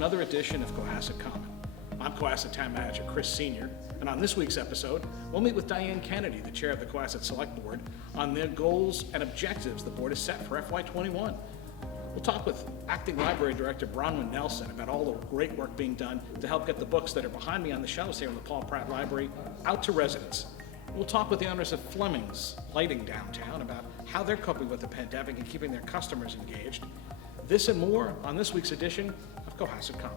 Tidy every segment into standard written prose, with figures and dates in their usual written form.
another edition of Cohasset Common. I'm Cohasset Town Manager Chris Sr., and on this week's episode, we'll meet with Diane Kennedy, the chair of the Cohasset Select Board, on their goals and objectives the board has set for FY21. We'll talk with Acting Library Director Bronwyn Nelson about all the great work being done to help get the books that are behind me on the shelves here in the Paul Pratt Library out to residents. We'll talk with the owners of Flemings Lighting downtown about how they're coping with the pandemic and keeping their customers engaged. This and more on this week's edition of Cohasset Common.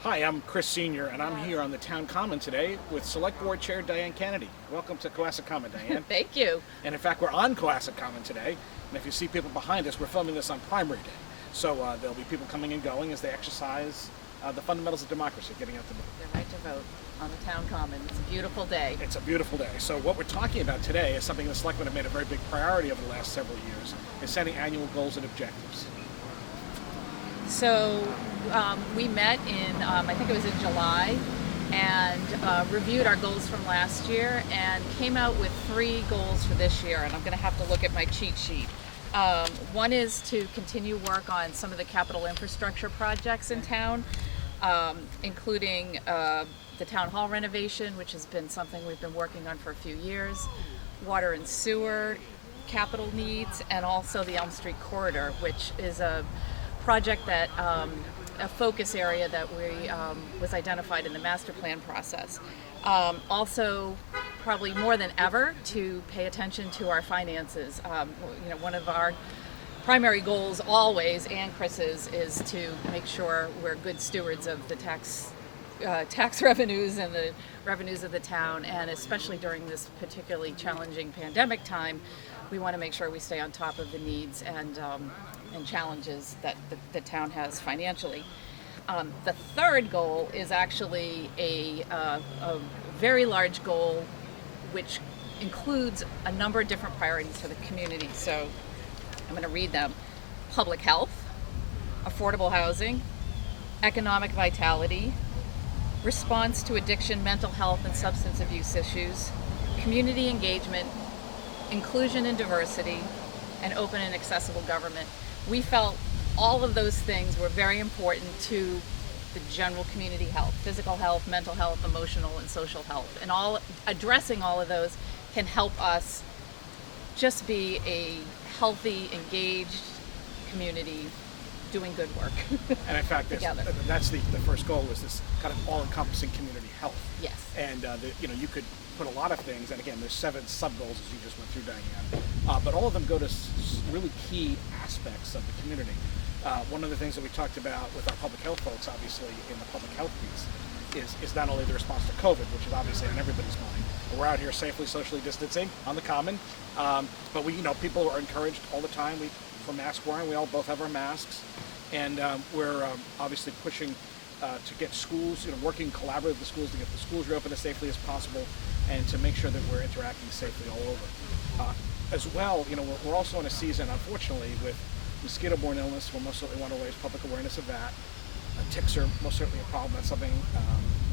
Hi, I'm Chris Sr., and I'm here on the Town Common today with Select Board Chair Diane Kennedy. Welcome to Cohasset Common, Diane. Thank you. And in fact, we're on Cohasset Common today, and if you see people behind us, we're filming this on Primary Day. So there'll be people coming and going as they exercise the fundamentals of democracy, getting out to vote. The right to vote on the Town Common. It's a beautiful day. It's a beautiful day. So what we're talking about today is something the Selectmen have made a very big priority over the last several years, is setting annual goals and objectives. So we met in, I think it was in July, and reviewed our goals from last year and came out with 3 goals for this year, and I'm going to have to look at my cheat sheet. One is to continue work on some of the capital infrastructure projects in town, including the town hall renovation, which has been something we've been working on for a few years, water and sewer capital needs, and also the Elm Street corridor, which is a project that a focus area that we was identified in the master plan process. Also, probably more than ever, to pay attention to our finances. One of our primary goals always, and Chris's, is to make sure we're good stewards of the tax revenues and the revenues of the town, and especially during this particularly challenging pandemic time, we want to make sure we stay on top of the needs and challenges that the town has financially. The third goal is actually a very large goal, which includes a number of different priorities for the community. So I'm going to read them. Public health, affordable housing, economic vitality, response to addiction, mental health, and substance abuse issues, community engagement, inclusion and diversity, and open and accessible government. We felt all of those things were very important to the general community health, physical health, mental health, emotional and social health. And addressing all of those can help us just be a healthy, engaged community doing good work. And in fact, that's the first goal, is this kind of all-encompassing community health. Yes. And you could put a lot of things, and again, there's 7 sub-goals as you just went through, Diane, but all of them go to really key aspects of the community. One of the things that we talked about with our public health folks, obviously, in the public health piece, is not only the response to COVID, which is obviously on everybody's mind, but we're out here safely socially distancing on the common, but people are encouraged all the time for mask wearing. We all both have our masks, and we're obviously pushing to get schools, working collaboratively with the schools to get the schools reopened as safely as possible, and to make sure that we're interacting safely all over. As well, we're also in a season, unfortunately, with mosquito-borne illness. We'll most certainly want to raise public awareness of that. Ticks are most certainly a problem. That's something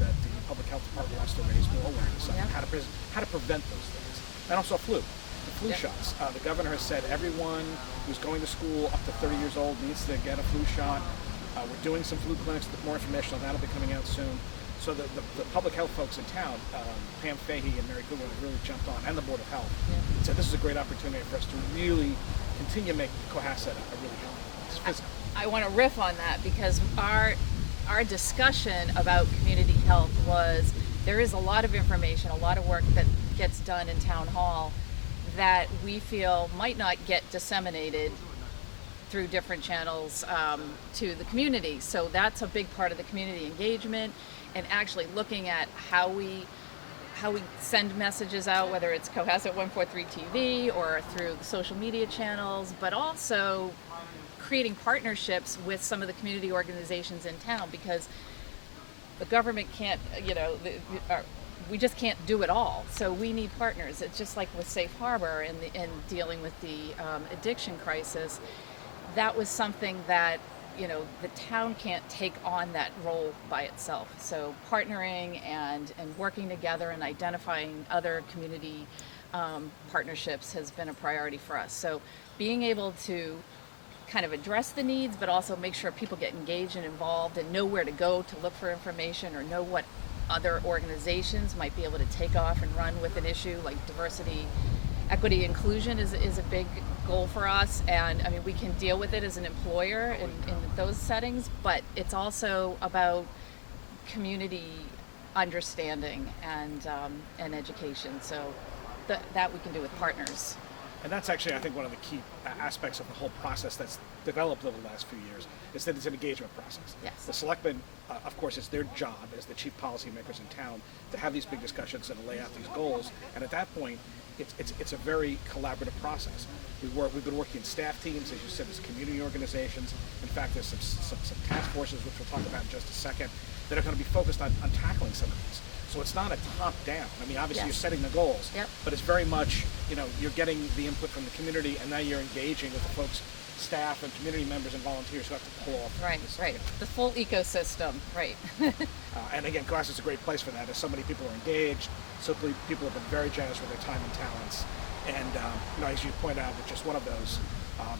that the public health department wants to raise more awareness of, how to prevent those things. And also the flu shots. The governor has said everyone who's going to school up to 30 years old needs to get a flu shot. We're doing some flu clinics. More information on that will be coming out soon. So the public health folks in town, Pam Fahey and Mary Goodwin, have really jumped on, and the Board of Health, and said this is a great opportunity for us to really continue to make Cohasset a really healthy place. I want to riff on that, because our discussion about community health was, there is a lot of information, a lot of work that gets done in town hall that we feel might not get disseminated through different channels to the community. So that's a big part of the community engagement, and actually looking at how we send messages out, whether it's Cohasset 143 TV or through the social media channels, but also creating partnerships with some of the community organizations in town, because the government can't, we just can't do it all. So we need partners. It's just like with Safe Harbor and dealing with the addiction crisis. That was something that, the town can't take on that role by itself. So partnering and working together and identifying other community partnerships has been a priority for us. So being able to kind of address the needs, but also make sure people get engaged and involved and know where to go to look for information, or know what other organizations might be able to take off and run with an issue like diversity, equity, inclusion is a big goal for us. And I mean, we can deal with it as an employer in those settings, but it's also about community understanding and education. So that we can do with partners. And that's actually, I think, one of the key aspects of the whole process that's developed over the last few years, is that it's an engagement process. Yes. The selectmen, of course, it's their job as the chief policymakers in town to have these big discussions and lay out these goals. And at that point, it's a very collaborative process. We've been working in staff teams, as you said, as community organizations. In fact, there's some task forces, which we'll talk about in just a second, that are going to be focused on tackling some of these. So it's not a top-down. I mean, obviously Yes. you're setting the goals, Yep. but it's very much, you're getting the input from the community, and now you're engaging with the folks, staff and community members and volunteers who have to pull off. Right, this, right. The full ecosystem, right. And again, Cohasset's a great place for that, as so many people are engaged, so many people have been very generous with their time and talents. And as you point out, it's just one of those,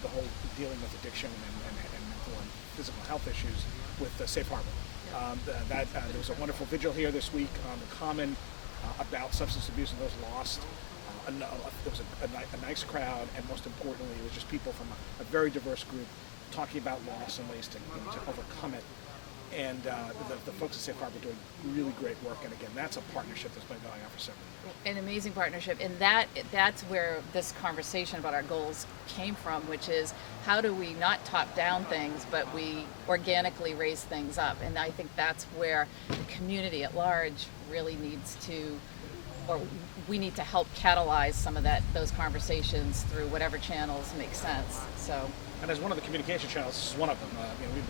the whole dealing with addiction and mental and physical health issues with the Safe Harbor. There was a wonderful vigil here this week on the Common about substance abuse and those lost. There was a nice crowd, and most importantly, it was just people from a very diverse group talking about loss and ways to overcome it. And the folks at Safe Harbor are doing really great work. And again, that's a partnership that's been going on for several years. An amazing partnership, and that's where this conversation about our goals came from, which is how do we not top down things, but we organically raise things up. And I think that's where the community at large really needs to, or we need to help catalyze some of those conversations through whatever channels make sense. So. And as one of the communication channels, this is one of them.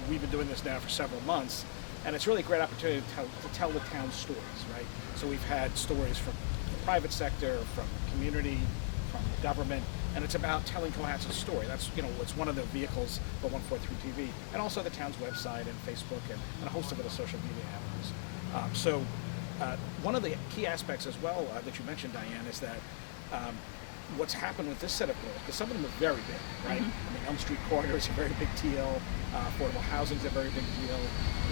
We've been doing this now for several months, and it's really a great opportunity to tell the town's stories, right? So we've had stories from the private sector, from the community, from the government, and it's about telling Cohasset's story. That's, it's one of the vehicles for 143 TV, and also the town's website and Facebook and a host of other social media avenues. One of the key aspects as well that you mentioned, Diane, is that what's happened with this set of goals, because some of them are very big, right? Mm-hmm. I mean, Elm Street corridor is a very big deal. Affordable housing is a very big deal.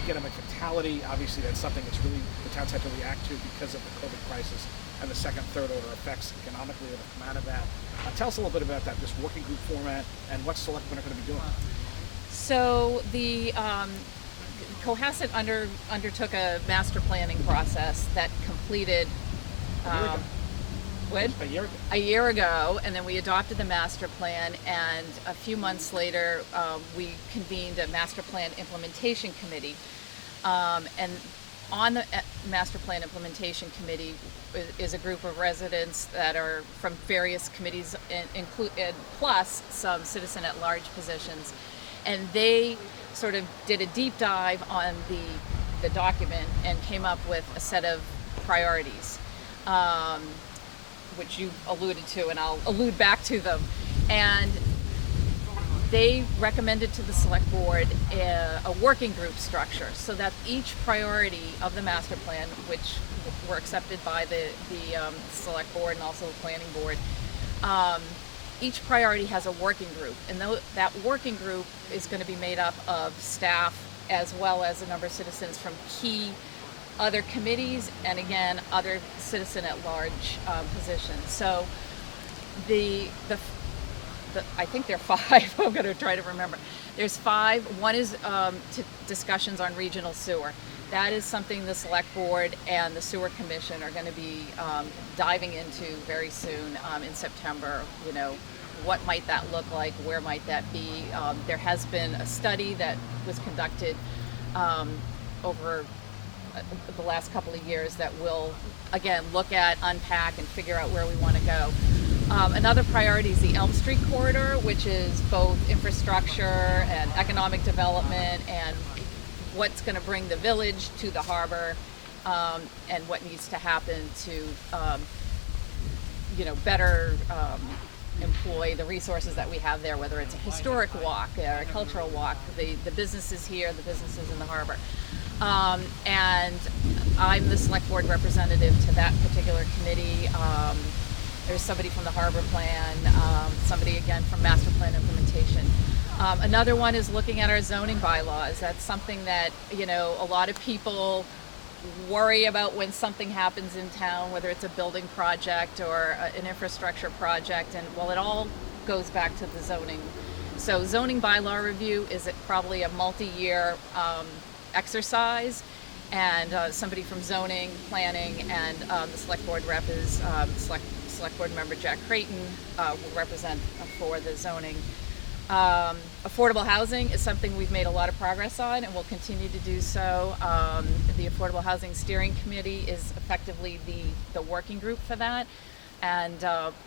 Economic vitality, obviously, that's something that's really the town's had to react to because of the COVID crisis and the second, third order effects economically that have come out of that. Tell us a little bit about that, this working group format, and what selectmen are going to be doing. So the Cohasset undertook a master planning process that completed. A year ago, and then we adopted the master plan, and a few months later we convened a master plan implementation committee, and on the master plan implementation committee is a group of residents that are from various committees and plus some citizen at large positions, and they sort of did a deep dive on the document and came up with a set of priorities, which you alluded to, and I'll allude back to them. And they recommended to the select board a working group structure so that each priority of the master plan, which were accepted by the select board and also the planning board, each priority has a working group, and that working group is going to be made up of staff as well as a number of citizens from key other committees, and again, other citizen at large positions. So I think there are 5. I'm going to try to remember. There's 5. One is discussions on regional sewer. That is something the select board and the sewer commission are going to be diving into very soon in September. What might that look like? Where might that be? There has been a study that was conducted over the last couple of years that will, again, look at, unpack, and figure out where we want to go. Another priority is the Elm Street corridor, which is both infrastructure and economic development and what's going to bring the village to the harbor, and what needs to happen to better employ the resources that we have there, whether it's a historic walk or a cultural walk, the businesses here, the businesses in the harbor. And I'm the select board representative to that particular committee. There's somebody from the harbor plan, somebody again from master plan implementation. Another one is looking at our zoning bylaws. That's something that, a lot of people worry about when something happens in town, whether it's a building project or an infrastructure project, and well, it all goes back to the zoning. So zoning bylaw review is probably a multi-year exercise, and somebody from zoning, planning, and the select board rep is select board member Jack Creighton will represent for the zoning. Affordable housing is something we've made a lot of progress on and will continue to do so. The Affordable Housing Steering Committee is effectively the working group for that, and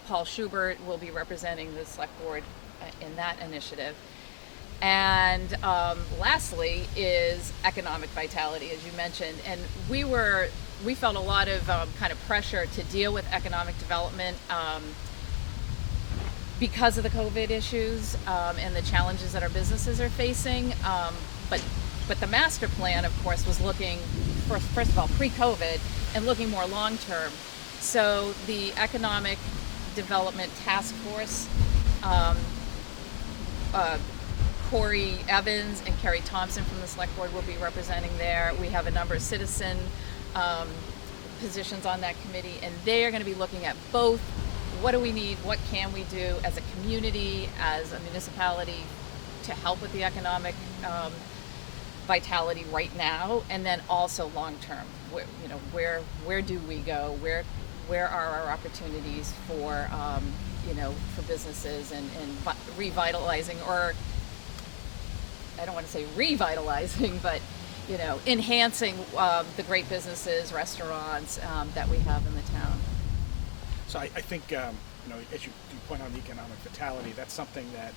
Paul Schubert will be representing the select board in that initiative. And lastly is economic vitality, as you mentioned, and we felt a lot of kind of pressure to deal with economic development because of the COVID issues and the challenges that our businesses are facing. But the master plan, of course, was looking, first of all, pre-COVID and looking more long-term. So the Economic Development Task Force, Corey Evans and Kerry Thompson from the Select Board will be representing there. We have a number of citizen positions on that committee, and they are going to be looking at both what do we need, what can we do as a community, as a municipality to help with the economic vitality right now, and then also long term. Where do we go? Where are our opportunities for for businesses and revitalizing, or I don't want to say revitalizing, but enhancing the great businesses, restaurants that we have in the town. So I think, as you point on the economic vitality, that's something that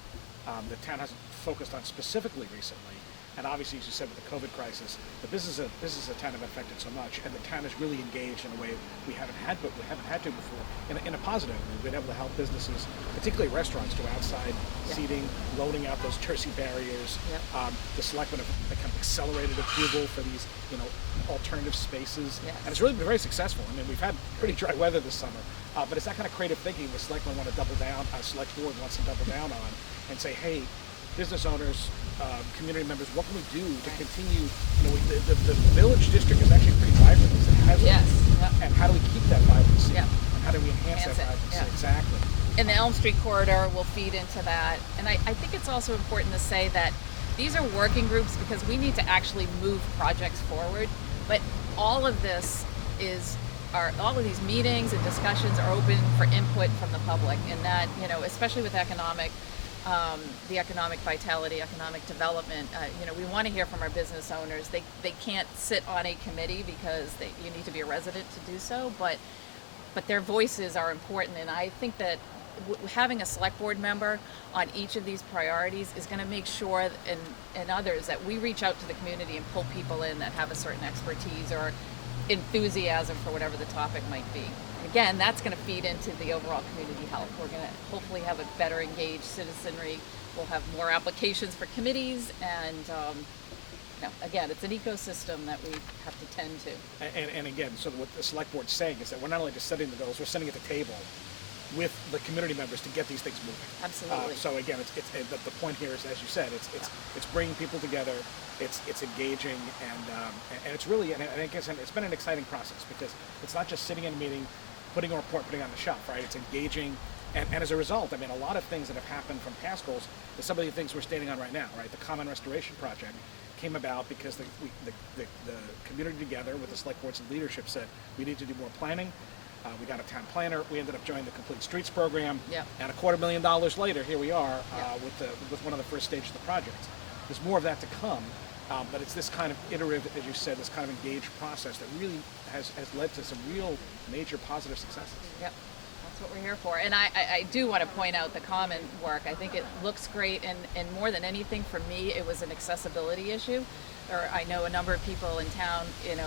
the town hasn't focused on specifically recently. And obviously, as you said, with the COVID crisis, the business of the town have been affected so much, and the town is really engaged in a way we haven't had to before, in a positive. We've been able to help businesses, particularly restaurants, do outside seating, loading out those Jersey barriers. Yep. The selectmen have kind of accelerated approval for these, alternative spaces, and it's really been very successful. I mean, we've had pretty dry weather this summer, but it's that kind of creative thinking the selectmen want to double down, select board wants to double down on, and say, hey, business owners, community members, what can we do to continue? The village district is actually pretty vibrant as it has been. Yep. And how do we keep that vibrancy? Yep. And how do we enhance that vibrancy? Yep. Exactly. And the Elm Street corridor will feed into that. And I think it's also important to say that these are working groups because we need to actually move projects forward. But all of this all of these meetings and discussions are open for input from the public, and that, especially with the economic vitality, economic development, we want to hear from our business owners. They can't sit on a committee because you need to be a resident to do so, but their voices are important, and I think that having a select board member on each of these priorities is going to make sure, and others, that we reach out to the community and pull people in that have a certain expertise or enthusiasm for whatever the topic might be. Again, that's going to feed into the overall community health. We're going to hopefully have a better engaged citizenry. We'll have more applications for committees, and again, it's an ecosystem that we have to tend to. And again, so what the select board's saying is that we're not only just setting the goals, we're sitting at the table with the community members to get these things moving. Absolutely. So again, the point here is, as you said, it's bringing people together. It's engaging, and it's really, and I guess it's been an exciting process because it's not just sitting in a meeting, putting a report, putting it on the shelf, right? It's engaging, and as a result, I mean, a lot of things that have happened from past goals is some of the things we're standing on right now, right? The Common Restoration Project came about because the community together with the select board's leadership said we need to do more planning. We got a town planner. We ended up joining the Complete Streets program, and $250,000 later, here we are with one of the first stages of the project. There's more of that to come, but it's this kind of iterative, as you said, this kind of engaged process that really has led to some real major positive successes. Yep, that's what we're here for. And I do want to point out the common work. I think it looks great, and more than anything for me, it was an accessibility issue. I know a number of people in town,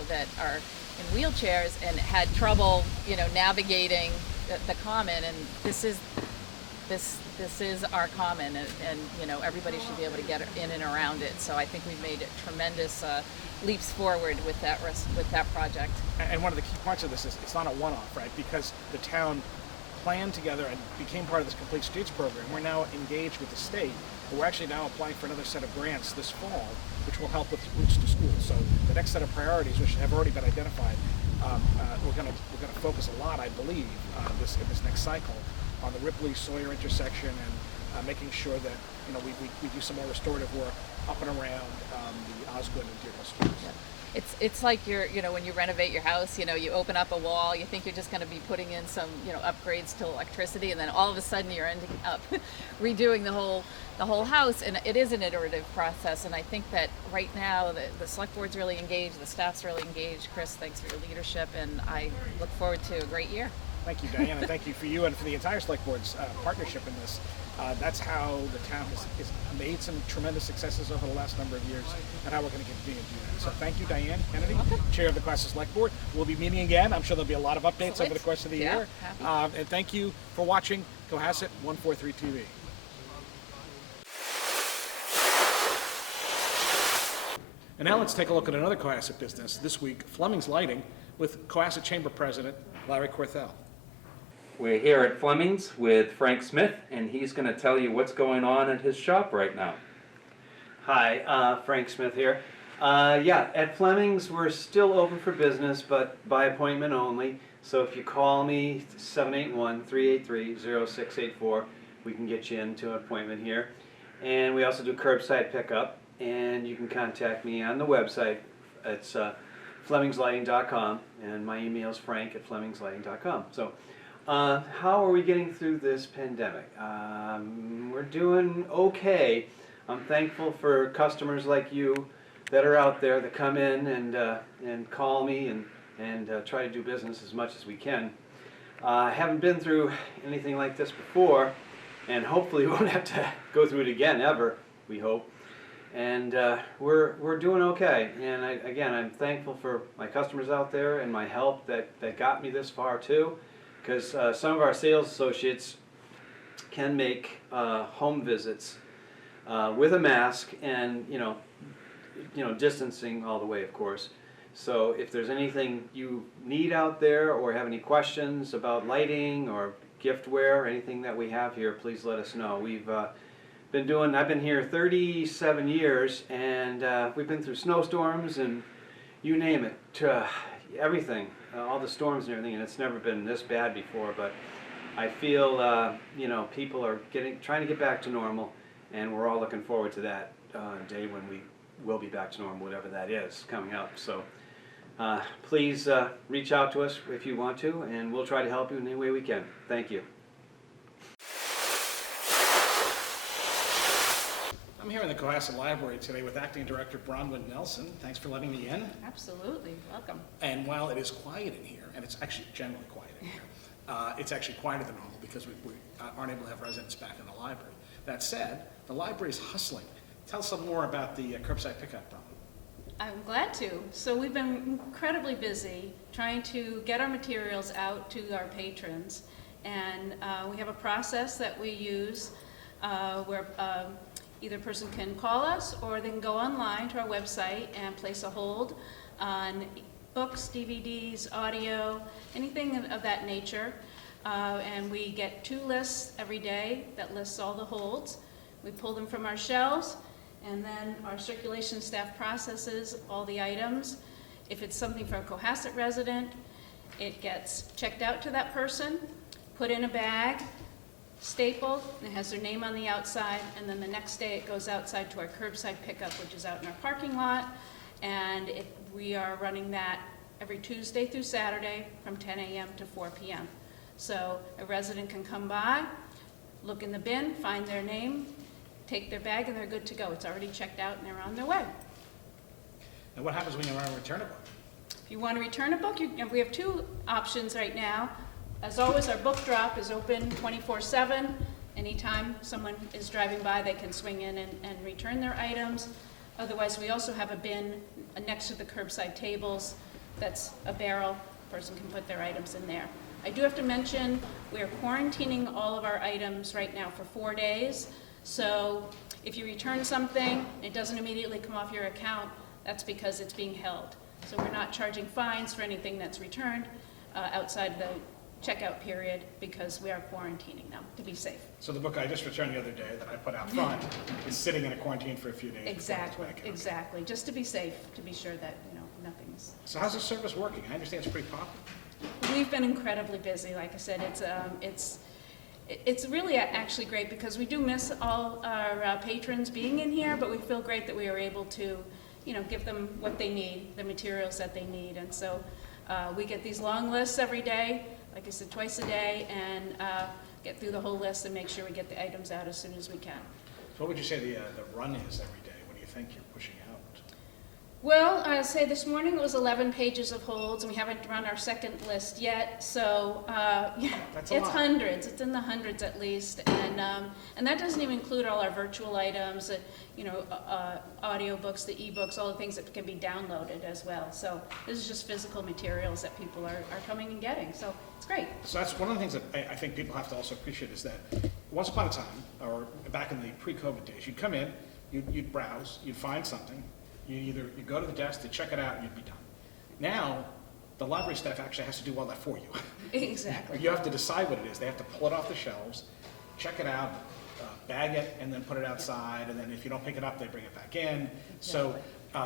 that are in wheelchairs and had trouble, navigating the common, and this is our common, and everybody should be able to get in and around it. So I think we've made tremendous leaps forward with that project. And one of the key parts of this is it's not a one-off, right? Because the town plan together and became part of this Complete Streets program, we're now engaged with the state. But we're actually now applying for another set of grants this fall, which will help with routes to school. So the next set of priorities, which have already been identified, we're going to focus a lot, I believe, in this next cycle on the Ripley-Sawyer intersection and making sure that we do some more restorative work up and around the Osgood and Deerfield streets. Yeah. It's like when you renovate your house, you open up a wall, you think you're just going to be putting in some, upgrades to electricity, and then all of a sudden you're ending up redoing the whole house, and it is an iterative process. And I think that right now the select board's really engaged, the staff's really engaged. Chris, thanks for your leadership, and I look forward to a great year. Thank you, Diane, and thank you for you and for the entire select board's partnership in this. That's how the town has made some tremendous successes over the last number of years, and how we're going to continue to do that. So thank you, Diane Kennedy, Chair of the Cohasset Select Board. We'll be meeting again. I'm sure there'll be a lot of updates over the course of the year. And thank you for watching Cohasset 143 TV. And now let's take a look at another Cohasset business. This week, Flemings Lighting with Cohasset Chamber President Larry Corthell. We're here at Flemings with Frank Smith, and he's going to tell you what's going on at his shop right now. Hi, Frank Smith here. Yeah, at Flemings we're still open for business, but by appointment only. So if you call me, 781-383-0684, we can get you into an appointment here. And we also do curbside pickup, and you can contact me on the website. It's flemingslighting.com, and my email is frank@flemingslighting.com. So how are we getting through this pandemic? We're doing okay. I'm thankful for customers like you that are out there that come in and call me and try to do business as much as we can. I haven't been through anything like this before, and hopefully we won't have to go through it again ever, we hope. And we're doing okay. And again, I'm thankful for my customers out there and my help that got me this far too. Because some of our sales associates can make home visits with a mask and distancing all the way, of course. So if there's anything you need out there or have any questions about lighting or giftware or anything that we have here, please let us know. I've been here 37 years, and we've been through snowstorms and you name it, everything. All the storms and everything, and it's never been this bad before. But I feel people are trying to get back to normal, and we're all looking forward to that day when we will be back to normal, whatever that is coming up. So please reach out to us if you want to, and we'll try to help you in any way we can. Thank you. I'm here in the Cohasset Library today with Acting Director Bronwyn Nelson. Thanks for letting me in. Absolutely, welcome. And while it is quiet in here, and it's actually generally quiet in here, it's actually quieter than normal because we aren't able to have residents back in the library. That said, the library is hustling. Tell us some more about the curbside pickup problem. I'm glad to. So we've been incredibly busy trying to get our materials out to our patrons, and we have a process that we use where either person can call us or they can go online to our website and place a hold on books, DVDs, audio, anything of that nature. And we get 2 lists every day that lists all the holds. We pull them from our shelves, and then our circulation staff processes all the items. If it's something for a Cohasset resident, it gets checked out to that person, put in a bag, stapled, and it has their name on the outside, and then the next day it goes outside to our curbside pickup, which is out in our parking lot, and we are running that every Tuesday through Saturday from 10 a.m. to 4 p.m. So a resident can come by, look in the bin, find their name, take their bag, and they're good to go. It's already checked out and they're on their way. And what happens when you want to return a book? If you want to return a book, we have 2 options right now. As always, our book drop is open 24/7. Anytime someone is driving by, they can swing in and return their items. Otherwise, we also have a bin next to the curbside tables that's a barrel. A person can put their items in there. I do have to mention we are quarantining all of our items right now for 4 days. So if you return something, it doesn't immediately come off your account, that's because it's being held. So we're not charging fines for anything that's returned outside the checkout period because we are quarantining them to be safe. So the book I just returned the other day that I put out front is sitting in a quarantine for a few days. Exactly, exactly, just to be safe, to be sure that, nothing's. So how's the service working? I understand it's pretty popular. We've been incredibly busy. Like I said, it's really actually great because we do miss all our patrons being in here, but we feel great that we are able to, give them what they need, the materials that they need. And so we get these long lists every day, like I said, twice a day, and get through the whole list and make sure we get the items out as soon as we can. So what would you say the run is every day? What do you think you're pushing out? Well, I'll say this morning it was 11 pages of holds, and we haven't run our second list yet, so That's a it's lot. hundreds. It's in the hundreds at least, and that doesn't even include all our virtual items, audio books, the e-books, all the things that can be downloaded as well. So this is just physical materials that people are coming and getting, so it's great. So that's one of the things that I think people have to also appreciate is that once upon a time, or back in the pre-COVID days, you'd come in, you'd browse, you'd find something, you'd go to the desk, to check it out, and you'd be done. Now, the library staff actually has to do all that for you. Exactly. You have to decide what it is. They have to pull it off the shelves, check it out, bag it, and then put it outside, and then if you don't pick it up, they bring it back in. So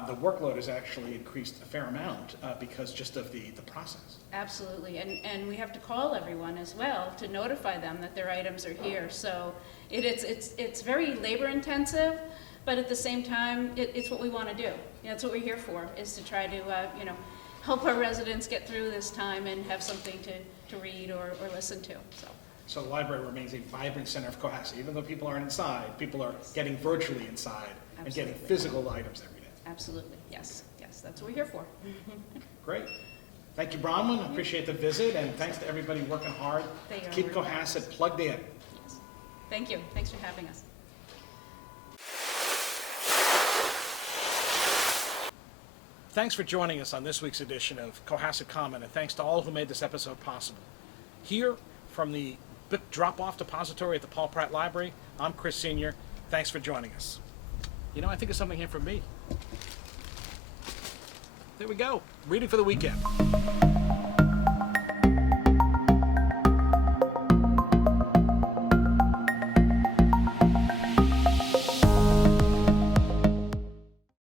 the workload has actually increased a fair amount because just of the process. Absolutely, and we have to call everyone as well to notify them that their items are here. So it's very labor intensive, but at the same time, it's what we want to do. That's what we're here for, is to try to help our residents get through this time and have something to read or listen to. So the library remains a vibrant center of Cohasset. Even though people aren't inside, people are getting virtually inside and getting physical items every day. Absolutely, yes, that's what we're here for. Great. Thank you, Bronwyn. I appreciate the visit, and thanks to everybody working hard to keep Cohasset plugged in. Yes. Thank you. Thanks for having us. Thanks for joining us on this week's edition of Cohasset Comment, and thanks to all who made this episode possible. Here from the book drop-off depository at the Paul Pratt Library, I'm Chris Sr. Thanks for joining us. I think of something here from me. There we go. Reading for the weekend.